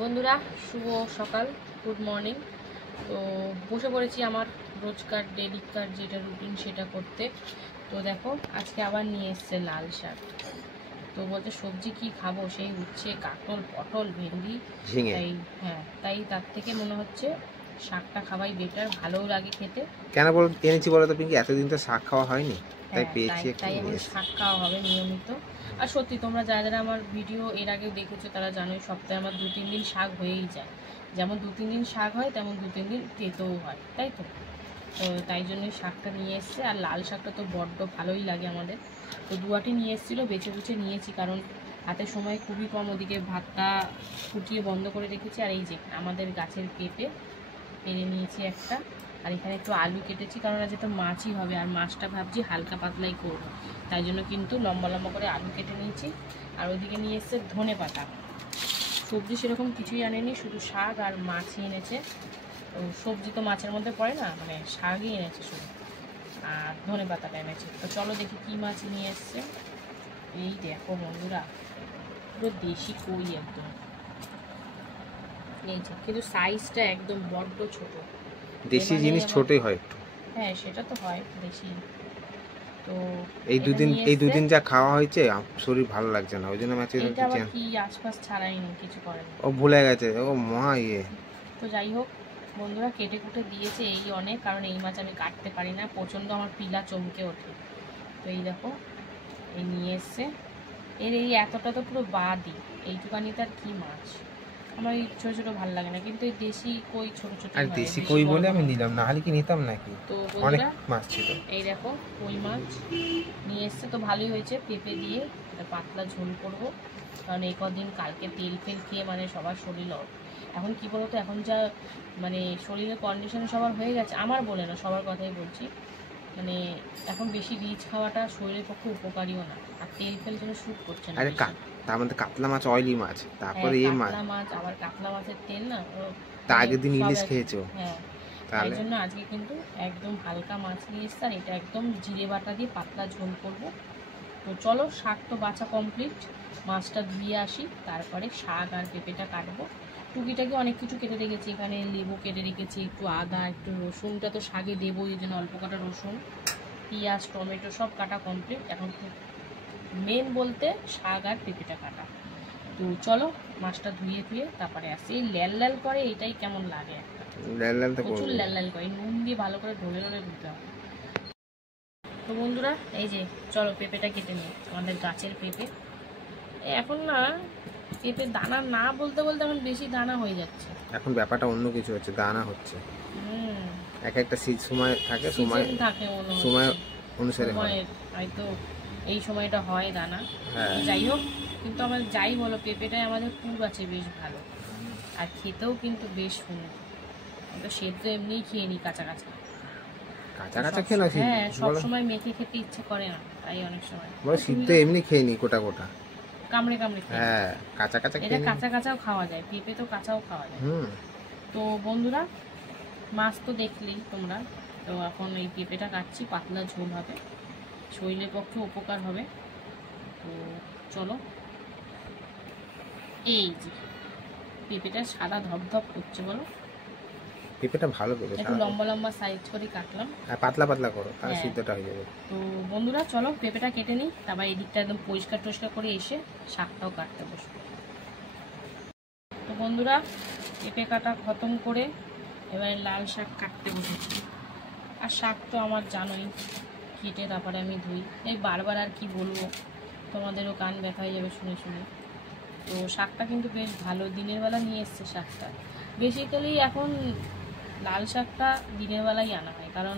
বন্ধুরা শুভ সকাল, good morning. তো বসে পড়েছি আমার রোজকার ডেলিকার যেটা রুটিন সেটা করতে। তো দেখো আজকে আবার নিয়ে এসছে লাল শাক। তো বলতে সবজি কি খাবো, সেই উচ্ছে, কাঁকরোল, পটল, ভেন্ডি, তাই তার থেকে মনে হচ্ছে শাকটা খাওয়াই বেটার, ভালোও লাগে খেতে। কেন এনেছি বলো তো পিঙ্কি, এতদিন তো শাক খাওয়া হয়নি, তাই পেয়েছি। তাই এখন শাক খাওয়া হবে নিয়মিত। আর সত্যি তোমরা যারা যারা আমার ভিডিও এর আগে দেখেছো তারা জানোই সপ্তাহে আমার 2-3 দিন শাক হয়েই যায়। যেমন 2-3 দিন শাক হয় তেমন 2-3 দিন তেতেও হয়, তাই তো। তো তাই জন্যই শাকটা নিয়ে এসছে। আর লাল শাকটা তো বড্ড ভালোই লাগে আমাদের। তো দুয়াটি নিয়ে এসেছিলো, বেছে বুছে নিয়েছি, কারণ হাতে সময় খুবই কম। ওদিকে ভাতটা ফুটিয়ে বন্ধ করে রেখেছি। আর এই যে আমাদের গাছের পেঁপে পেরে নিয়েছি একটা। আর এখানে একটু আলু কেটেছি, কারণ আজ তো মাছই হবে, আর মাছটা ভাবছি হালকা পাতলাই করবো, তাই জন্য কিন্তু লম্বা লম্বা করে আলু কেটে নিয়েছি। আর ওইদিকে নিয়ে এসছে ধনে পাতা। সবজি সেরকম কিছুই আনেনি, শুধু শাক আর মাছই এনেছে। সবজি তো মাছের মধ্যে পড়ে না, মানে শাকই এনেছে শুধু, আর ধনে পাতাটা এনেছে। তো চলো দেখি কী মাছ নিয়ে এসছে। এই দেখো বন্ধুরা, পুরো দেশি কই একদম। এই যে কিন্তু সাইজটা একদম বড্ড ছোট। দেশি জিনিস ছোটই হয় একটু। হ্যাঁ সেটা তো হয় দেশি। তো এই দুদিন যা খাওয়া হয়েছে শরীর ভালো লাগছে না, ওই জন্য এটা আবার কি আশপাশ ছাড়াইনি, কিছু করেনি, ও ভুলে গেছে, ও মহা ইয়ে। তো যাই হোক বন্ধুরা, কেটে কুটে দিয়েছে এই অনেক, কারণ এই মাছ আমি কাটতে পারি না, প্রচণ্ড আমার পিলা চমকে ওঠে। তো এই দেখো এই নিয়ে এসছে। এই এতটা তো পুরো বাদই, এইটুকানিতে আর কি মাছ। আমার এই ছোটো ছোটো ভালো লাগে না, কিন্তু এই দেশি কই ছোটো ছোটো। আর দেশি কই বলে আমি নিলাম, না হলে কি নিতাম নাকি। তো অনেক মাছ ছিল। এই দেখো কই মাছ নিয়ে এসছে, তো ভালোই হয়েছে। পেঁপে দিয়ে একটা পাতলা ঝোল করবো, কারণ এই কদিন কালকে তেল ফেল খেয়ে মানে সবার শরীর, এখন কি বলতো, এখন যা মানে শরীরের কন্ডিশন সবার হয়ে গেছে, আমার বলে না সবার কথাই বলছি, মানে এখন বেশি রিচ খাওয়াটা শরীরের পক্ষে উপকারীও না, আর তেল ফেল যেন শ্যুট করছে না। আরে তার মধ্যে কাতলা মাছ, অয়েলি মাছ, তারপরে এই মাছ, আবার কাতলা মাছের তেল না, তার আগের দিন ইলিশ খেয়েছো। হ্যাঁ, তাই জন্য আজকে কিন্তু একদম হালকা মাছ নিয়ে এসছে, আর এটা একদম জিরে বাটা দিয়ে পাতলা ঝোল করব। তো চলো, শাক তো বাছা কমপ্লিট, মাছটা ধুয়ে আসি, তারপরে শাক আর পেঁপেটা কাটবো। টুকিটাকে অনেক কিছু কেটে রেখেছি, এখানে লেবু কেটে রেখেছি, একটু আদা, একটু রসুনটা তো শাকে দেবো, এই জন্য অল্প কাটা রসুন, পেঁয়াজ, টমেটো সব কাটা কমপ্লিট। এখন মেন বলতে শাক আর পেঁপেটা কাটা। তো চলো মাছটা ধুয়ে তারপরে আসি। এই ল্যাল ল্যাল করে এটাই কেমন লাগে, প্রচুর ল্যাল ল্যাল করে, নুন দিয়ে ভালো করে ঢোলে ধুতে হবে। তো বন্ধুরা এই যে চলো পেঁপেটা কেটে নিই, আমাদের গাছের পেঁপে। এখন না পেঁপে দানা না বলতে বলতে এখন বেশি দানা হয়ে যাচ্ছে, এখন ব্যাপারটা অন্য কিছু হচ্ছে, দানা হচ্ছে। এক একটা সময় থাকে, সময় অনুসারে হয়তো এই সময়টা হয় দানা। যাই হোক, কিন্তু আমার যাই বলো, পেঁপেটাই আমাদের পুর আছে বেশ ভালো, আর খেতেও কিন্তু বেশ সুন্দর। তো সেদ্ধ এমনিই খেয়ে নিই কাঁচা কাঁচা খেয়ে না। হ্যাঁ, সবসময় মেখে খেতে ইচ্ছে করে না, তাই অনেক সময় সিদ্ধ এমনি খেয়ে নিই, কোটা কোটা কামড়ে কামড়ে। হ্যাঁ, কাঁচা কাঁচা এটা কাঁচা কাঁচাও খাওয়া যায়, পেঁপে তো কাঁচাও খাওয়া যায়। তো বন্ধুরা মাছ তো দেখলেই তোমরা, তো এখন এই পেঁপেটা কাটছি, পাতলা ঝোল হবে, শরীরের পক্ষে উপকার হবে। তো চলো, এই যে পেঁপেটা সাদা ধপধপ করছে, বলো পেঁপেটা ভালো পেঁপে, একটু লম্বা লম্বা সাইজ করে কাটলাম, আর পাতলা পাতলা করো, তাহলে সিদ্ধটা হয়ে যাবে। তো বন্ধুরা চলো পেঁপেটা কেটে নিই, তারপর এই দিকটা একদম পরিষ্কার টরিষ্কার করে এসে শাকটাও কাটতে বসবো। তো বন্ধুরা পেঁপে কাটা খতম করে এবারে লাল শাক কাটতে বসেছি। আর শাক তো আমার জানোই, কেটে তারপরে আমি ধুই, এই বারবার আর কি বলবো, তোমাদেরও কান ব্যথা হয়ে যাবে শুনে শুনে। তো শাকটা কিন্তু বেশ ভালো, দিনের বেলা নিয়ে এসছে শাকটা। বেসিক্যালি এখন লাল শাকটা দিনের বেলাই আনা হয়, কারণ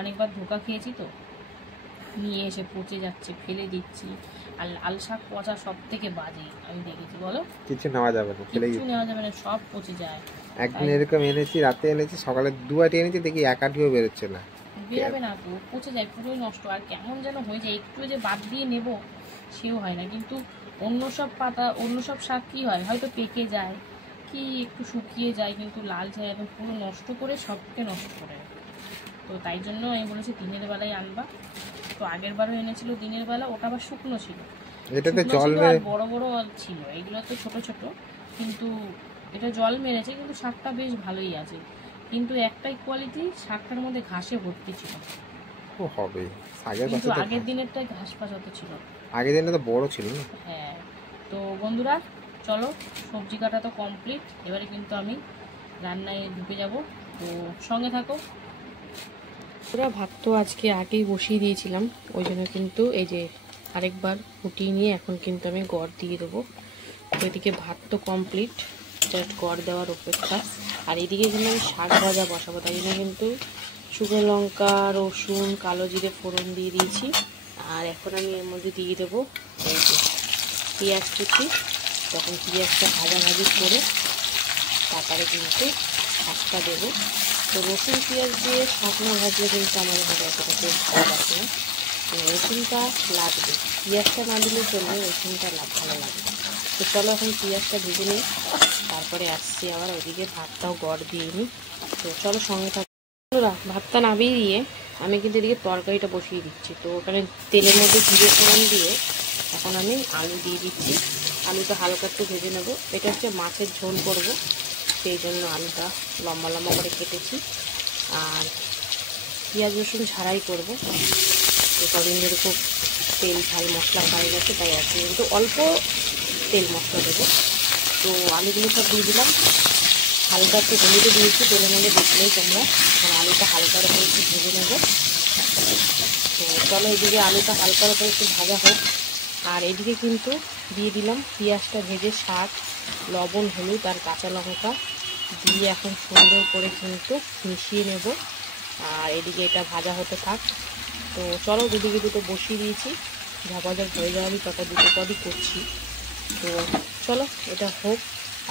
অনেকবার ধোকা খেয়েছি, তো নিয়ে এসে পচে যাচ্ছে, ফেলে দিচ্ছি। আর লাল শাক পচা সব থেকে বাজে আমি দেখেছি, বলো কিছু নেওয়া যাবে না, সব পচে যায়। একদিন এরকম এনেছি, রাতে এনেছি, সকালে দুয়াটি এনেছি, দেখি এক আটিও বেরোচ্ছে না, বেরোবে না তো, পচে যায়, পুরোই নষ্ট। আর কেমন যেন হয়ে যায়, একটু যে বাদ দিয়ে নেব সেও হয় না। কিন্তু অন্য সব পাতা, অন্য সব শাক কী হয়, হয়তো পেকে যায় কি একটু শুকিয়ে যায়, কিন্তু লাল শাক একদম পুরো নষ্ট করে, সবকে নষ্ট করে। তো তাই জন্য আমি বলেছি দিনের বেলায় আনবা। তো আগের বারও এনেছিল দিনের বেলা, ওটা আবার শুকনো ছিল, এটাতে জল বড় বড় ছিল, এইগুলো তো ছোট ছোট, কিন্তু এটা জল মেরেছে, কিন্তু শাকটা বেশ ভালোই আছে। কিন্তু একটাই কোয়ালিটি, শাকটার মধ্যে ঘাসে ভর্তি ছিল। ও হবে, শাকের কিন্তু পাশে আগের দিনেরটাই ঘাস ফাস অত ছিল। আগের দিনে তো বড় ছিল না। হ্যাঁ। তো বন্ধুরা চলো, সবজি কাটা তো কমপ্লিট, এবারে কিন্তু আমি রান্নায় ঢুকে যাব, তো সঙ্গে থাকো। পুরো ভাত তো আজকে আগেই বসিয়ে দিয়েছিলাম, ওই জন্য কিন্তু এই যে আরেকবার ফুটিয়ে নিয়ে এখন কিন্তু আমি গড় দিয়ে দেবো। তো এদিকে ভাত তো কমপ্লিট, জাস্ট গড় দেওয়ার অপেক্ষা। আর এদিকে কিন্তু আমি শাক ভাজা বসাবো, তাই জন্য কিন্তু শুকনো লঙ্কা, রসুন, কালো জিরে ফোড়ন দিয়ে দিয়েছি। আর এখন আমি এর মধ্যে দিয়ে দেবো এই যে পেঁয়াজ কুচি। তখন পেঁয়াজটা ভাজাভাজি করে তারপরে কিন্তু শাকটা দেবো। তো রসুন পেঁয়াজ দিয়ে শাক না ভাজলে কিন্তু আমার ভাবে এতটা টেস্ট ভালো লাগে না। রসুনটা লাগবে, পেঁয়াজটা না দিলে চলবে, রসুনটা ভালো লাগে। তো চলো এখন পেঁয়াজটা ভেজে নিই, তারপরে আসছি আবার। ওইদিকে ভাতটাও গড় দিয়ে নিই। তো চলো সঙ্গে থাকো। ভাতটা নামিয়ে দিয়ে আমি কিন্তু এদিকে তরকারিটা বসিয়ে দিচ্ছি। তো ওখানে তেলের মধ্যে জিরে ফোড়ন দিয়ে এখন আমি আলু দিয়ে দিচ্ছি। আলুটা হালকা একটু ভেজে নেবো। এটা হচ্ছে মাছের ঝোল করবো, সেই জন্য আলুটা লম্বা লম্বা করে কেটেছি। আর পেঁয়াজ রসুন ছাড়াই করবো। তো কদিন যেরকম তেল ঝাল মশলা খাই গেছে, তাই আছে কিন্তু অল্প তেল মশলা দেবো। তো আলুগুলো সব দিয়ে দিলাম, হালকা একটু হলুদও দিয়েছি, তেলের মধ্যে দেখলেই তোমরা। এখন আলুটা হালকার ওপর একটু ভেজে নেবো। তো চলো এদিকে আলুটা হালকার ওপর একটু ভাজা হোক। আর এদিকে কিন্তু দিয়ে দিলাম পেঁয়াজটা ভেজে, শাক, লবণ, হলুদ আর কাঁচা লঙ্কা দিয়ে এখন সুন্দর করে কিন্তু মিশিয়ে নেব। আর এদিকে এটা ভাজা হতে থাক। তো চলো দুদিকে দুটো বসিয়ে দিয়েছি, ঝাপাঝাপ হয়ে যাওয়ারই কথা, দুটো পদই করছি। তো চলো এটা হোক।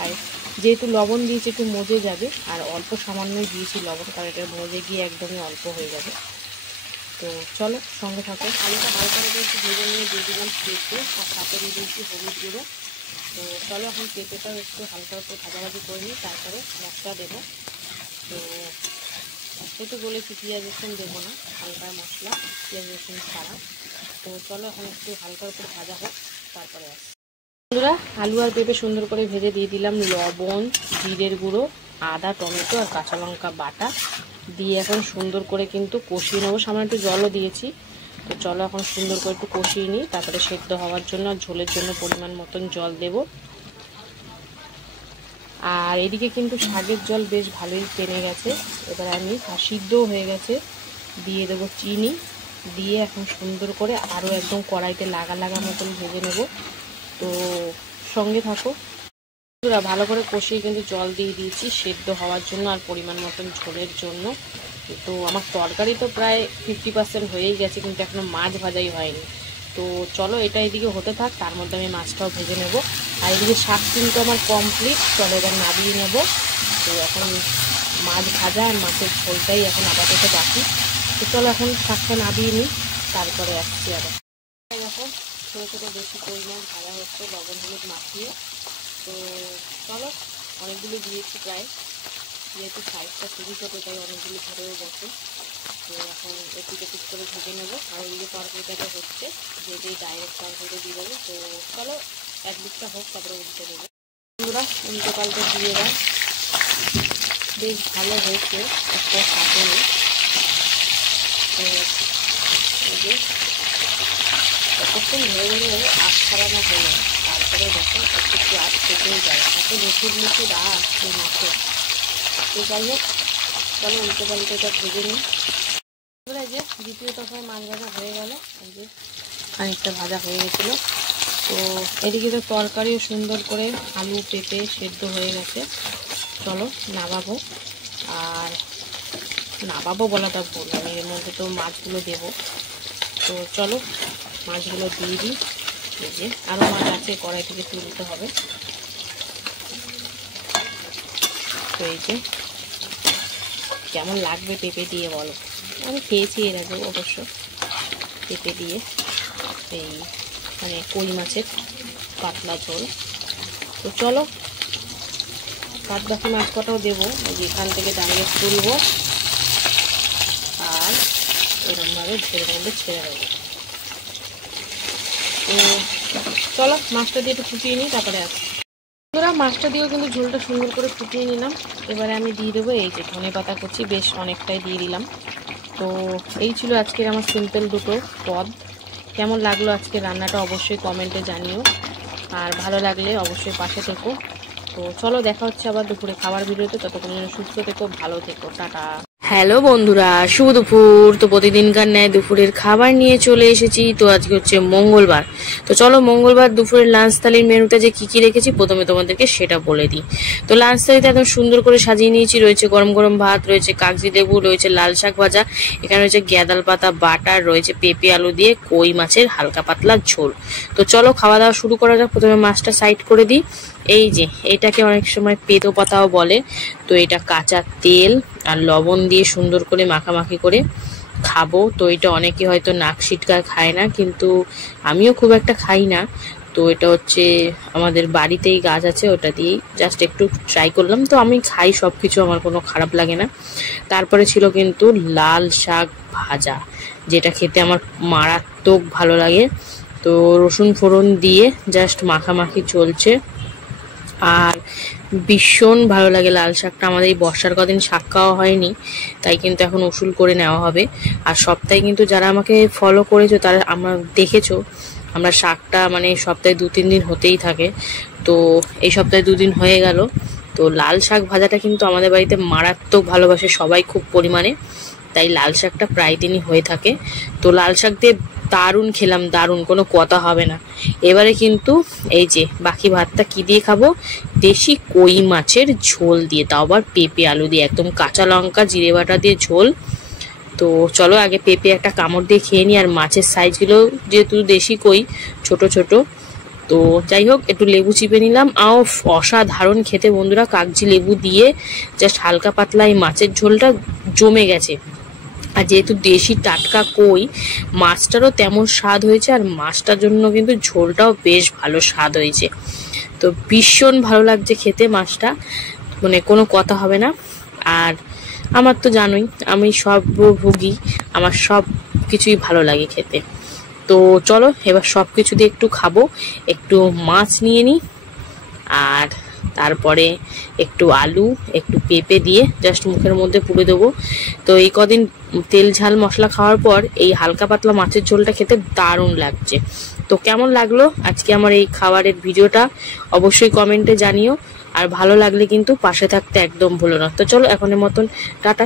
আর যেহেতু লবণ দিয়েছি একটু মজে যাবে, আর অল্প সামান্যই দিয়েছি লবণ, কারণ এটা মজে গিয়ে একদমই অল্প হয়ে যাবে। তো চলো সঙ্গে থাকো। আলুটা হালকা করে একটু ভেজে নিয়ে দিয়ে দিলাম পেঁপে, আর সাথে দিয়ে দিয়েছি হলুদ গুঁড়ো। তো চলো এখন পেঁপেটাও একটু হালকা করে ভাজাভাজি করে নিই, তারপরে মশলা দেবো। তো একটু বলেছি পেঁয়াজ রসুন দেবো না, হালকা মশলা, পেঁয়াজ রসুন ছাড়া। তো চলো এখন একটু হালকার উপর ভাজা হোক, তারপরে আসি। বন্ধুরা আলু আর পেঁপে সুন্দর করে ভেজে দিয়ে দিলাম লবণ, জিরের গুঁড়ো, আদা, টমেটো আর কাঁচা লঙ্কা বাটা দিয়ে এখন সুন্দর করে কিন্তু কষিয়ে নেবো। সামান্য একটু জলও দিয়েছি। তো চলো এখন সুন্দর করে একটু কষিয়ে নিই, তারপরে সেদ্ধ হওয়ার জন্য আর ঝোলের জন্য পরিমাণ মতন জল দেব। আর এদিকে কিন্তু শাকের জল বেশ ভালোই টেনে গেছে, এবার আমি সিদ্ধও হয়ে গেছে। দিয়ে দেবো চিনি, দিয়ে এখন সুন্দর করে আরও একদম কড়াইতে লাগা লাগা মতন ভেজে নেব। তো সঙ্গে থাকো। ভালো করে কষিয়ে কিন্তু জল দিয়ে দিয়েছি সেদ্ধ হওয়ার জন্য আর পরিমাণ মতন ঝোলের জন্য। তো আমার তরকারি তো প্রায় 50% হয়েই গেছে, কিন্তু এখনো মাছ ভাজাই হয়নি। তো চলো এটা এদিকে হতে থাক, তার মধ্যে আমি মাছটাও ভেজে নেব। আর এদিকে শাক কিন্তু আমার কমপ্লিট, চলো এবার নামিয়ে নেব। তো এখন মাছ ভাজা আর মাছের ঝোলটাই এখন আপাতত বাকি। তো চলো এখন শাকটা নামিয়ে নিই, তারপরে আসছি আবার। দেখো ছোটো ছোটো বেশি পরিমাণ ভাজা হচ্ছে লবণ হলুদ মাখিয়ে। তো চলো অনেকগুলো দিয়েছি প্রায়, যেহেতু সাইজটা খুবই ছোটো তাই অনেকগুলো ধরেও গেছে। তো এখন একটু একটু করে ভেজে নেবো। আর ওইদিকে তরকারিটা হচ্ছে, যেহেতু ডাইরেক্ট তরকারিটা দিয়ে দেবো। তো চলো এক দিকটা হোক, তারপরে উল্টে দেবো। বন্ধুরা উল্টো পাল্টে দিয়ে দাও, বেশ ভালো হয়েছে, একটা কাটেনি। তো এই যে কতক্ষণ ধরে ধরে আখ ছাড়ানো হলো, তারপরে দেখো একটু আখ থেকেই যায়, এত মুখুর মুখুর আখ এই মাছে। তো যাই হোক চলো উল্টে পাল্টে এটা ভেজে নিই। এবারে যে দ্বিতীয় তরকারি মাছ ভাজা হয়ে গেল, এই যে খানিকটা ভাজা হয়ে গেছিলো। তো এদিকে তো তরকারিও সুন্দর করে আলু পেঁপে সেদ্ধ হয়ে গেছে। চলো নামাবো। আর নামাবো বলাটা ভুল, আমি এর মধ্যে তো মাছগুলো দেবো। তো চলো মাছগুলো দিয়ে দিই। এই যে আরও মাছ আছে, কড়াই থেকে তুলতে হবে। তো এই যে কেমন লাগবে পেঁপে দিয়ে বলো, আমি খেয়েছি এর আগে অবশ্য পেঁপে দিয়ে, এই মানে কই মাছের পাতলা ঝোল। তো চলো বাদ বাকি মাছ কটাও দেবো, এখান থেকে দাঁড়িয়ে তুলবো আর এরকমভাবে ঝোলের মধ্যে ছেড়ে দেবো। তো চলো মাছটা দিয়ে একটু ফুটিয়ে নিই, তারপরে আসি। তোরা মাছটা দিয়েও কিন্তু ঝোলটা সুন্দর করে ফুটিয়ে নিলাম। এবারে আমি দিয়ে দেবো এই যে ধনে পাতা কুচি, বেশ অনেকটাই দিয়ে দিলাম। তো এই ছিল আজকের আমার সিম্পল দুটো পদ। কেমন লাগলো আজকে রান্নাটা অবশ্যই কমেন্টে জানিও, আর ভালো লাগলে অবশ্যই পাশে থেকো। তো চলো দেখা হচ্ছে আবার দুপুরে খাবার ভিডিওতে, ততক্ষণ যেন সুস্থ থেকো, ভালো থেকো, টাটা। হ্যালো বন্ধুরা, শুভ দুপুর। তো প্রতিদিনকার ন্যায় দুপুরের খাবার নিয়ে চলে এসেছি। তো আজকে হচ্ছে মঙ্গলবার। তো চলো মঙ্গলবার দুপুরের লাঞ্চ থালির মেনুতে যে কি রেখেছি প্রথমে তোমাদেরকে সেটা বলে দিই। তো লাঞ্চ থালিতে একদম সুন্দর করে সাজিয়ে নিয়েছি। রয়েছে গরম গরম ভাত, রয়েছে কাগজি লেবু, রয়েছে লাল শাক ভাজা, এখানে রয়েছে গ্যাদাল পাতা বাটার, রয়েছে পেঁপে আলু দিয়ে কই মাছের হালকা পাতলা ঝোল। তো চলো খাওয়া দাওয়া শুরু করা যাক। প্রথমে মাছটা সাইড করে দিই। এই যে এটাকে অনেক সময় পেতো পাতাও বলে। তো এটা কাঁচা তেল আর লবণ দিয়ে সুন্দর করে মাখামাখি করে খাবো। তো এটা অনেকে হয়তো নাক সিটকায় খায় না, কিন্তু আমিও খুব একটা খাই না। তো এটা হচ্ছে আমাদের বাড়িতেই গাছ আছে, ওটা দিয়েই জাস্ট একটু ট্রাই করলাম। তো আমি খাই সব কিছু, আমার কোনো খারাপ লাগে না। তারপরে ছিল কিন্তু লাল শাক ভাজা, যেটা খেতে আমার মারাত্মক ভালো লাগে। তো রসুন ফোড়ন দিয়ে জাস্ট মাখামাখি চলছে, আর ভীষণ ভালো লাগে লাল শাকটা। আমাদের এই বর্ষার কদিন শাক খাওয়া হয়নি, তাই কিন্তু এখন উসুল করে নেওয়া হবে। আর সপ্তাহে কিন্তু যারা আমাকে ফলো করেছো তারা আমার দেখেছো আমরা শাকটা মানে সপ্তাহে 2-3 দিন হতেই থাকে। তো এই সপ্তাহে 2 দিন হয়ে গেল। তো লাল শাক ভাজাটা কিন্তু আমাদের বাড়িতে মারাত্মক ভালোবাসে সবাই খুব পরিমাণে, তাই লাল শাকটা প্রায় দিনই হয়ে থাকে। তো লাল শাক দিয়ে দারুণ খেলাম, দারুণ, কোনো কথা হবে না। এবারে কিন্তু এই যে বাকি ভাতটা কি দিয়ে খাবো, দেশি কই মাছের ঝোল দিয়ে, তাও আবার পেঁপে আলু দিয়ে, একদম কাঁচা লঙ্কা জিরে বাটা দিয়ে ঝোল। তো চলো আগে পেঁপে একটা কামড় দিয়ে খেয়ে নিই। আর মাছের সাইজগুলো যেহেতু দেশি কই, ছোট ছোট, তো যাই হোক একটু লেবু চিপে নিলাম। অসাধারণ খেতে বন্ধুরা, কাগজি লেবু দিয়ে জাস্ট হালকা পাতলা এই মাছের ঝোলটা জমে গেছে। আর যেহেতু দেশি টাটকা কই, মাছটারও তেমন স্বাদ হয়েছে, আর মাছটার জন্য কিন্তু ঝোলটাও বেশ ভালো স্বাদ হয়েছে। তো ভীষণ ভালো লাগছে খেতে মাছটা, মানে কোনো কথা হবে না। আর আমার তো জানোই আমি সর্বভোগী, আমার সব কিছুই ভালো লাগে খেতে। তো চলো এবার সব কিছু দিয়ে একটু খাবো। একটু মাছ নিয়ে নিই, আর তারপরে একটু আলু একটু পেঁপে দিয়ে জাস্ট মুখের মধ্যে পুরে দেবো। তো এই কদিন তেল ঝাল মশলা খাওয়ার পর এই হালকা পাতলা মাছের ঝোলটা খেতে দারুণ লাগছে। তো কেমন লাগলো আজকে আমার এই খাবারের ভিডিওটা অবশ্যই কমেন্টে জানিও, আর ভালো লাগলে কিন্তু পাশে থাকতে একদম ভুলো না। তো চলো এখনের মতন টাটা।